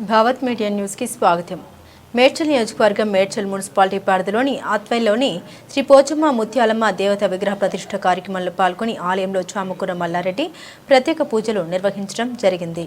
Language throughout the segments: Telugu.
భావత్ మీడియా న్యూస్కి స్వాగతం. మేడ్చల్ నియోజకవర్గం మేడ్చల్ మున్సిపాలిటీ పరిధిలోని ఆత్వైలోని శ్రీ పోచమ్మ ముత్యాలమ్మ దేవత విగ్రహ ప్రతిష్ఠ కార్యక్రమంలో పాల్గొని ఆలయంలో చాముకున్న మల్లారెడ్డి ప్రత్యేక పూజలు నిర్వహించడం జరిగింది.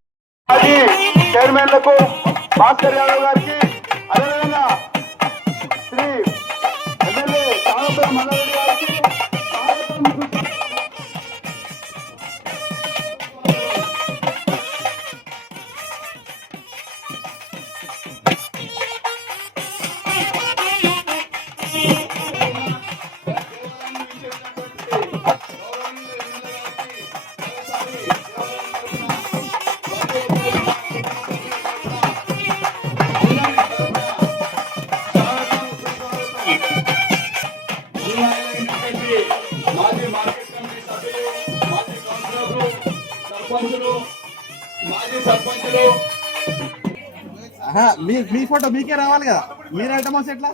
చైర్మన్లకు భాస్కర్ యాదవ్ గారికి అదేవిధంగా శ్రీ ఎమ్మెల్యే కామపురం మల్లారెడ్డి మాజీ సర్పంచులు. ఆహా, మీ మీ ఫోటో మీకే రావాలి కదా? మీరు ఐటమ్స్ ఎట్లా?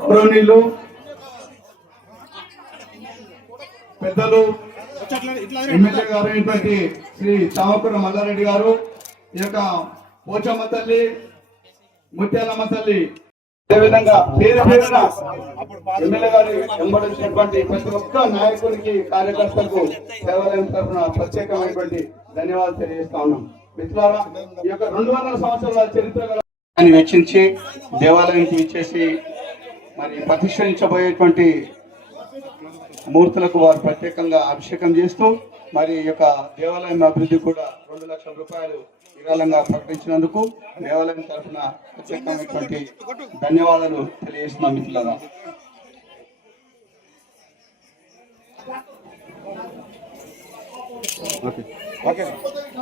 గౌరవనీయులు పెద్దలు ఎమ్మెల్యే గారు అయినటువంటి శ్రీ చామకుర మల్లారెడ్డి గారు ఈ యొక్క పోచమ్మ తల్లి ముత్యాలమ్మ తల్లి అదేవిధంగా పేరు పేరున ఎమ్మెల్యే గారు వెంబడించినటువంటి ప్రతి ఒక్క నాయకుడికి కార్యకర్తలకు సేవలయం తరఫున ప్రత్యేకమైనటువంటి ధన్యవాదాలు తెలియజేస్తా ఉన్నాం. మిత్రులారా ఈ యొక్క రెండు వందల సంవత్సరాల చరిత్ర వెచ్చించి దేవాలయానికి ఇచ్చేసి మరి ప్రతిష్ఠించబోయేటువంటి మూర్తులకు వారు ప్రత్యేకంగా అభిషేకం చేస్తూ మరి ఈ యొక్క దేవాలయం అభివృద్ధి కూడా రెండు లక్షల రూపాయలు విరాళంగా ప్రకటించినందుకు దేవాలయం తరఫున ప్రత్యేకమైనటువంటి ధన్యవాదాలు తెలియజేస్తున్నాం మిత్రులారా. ఓకే.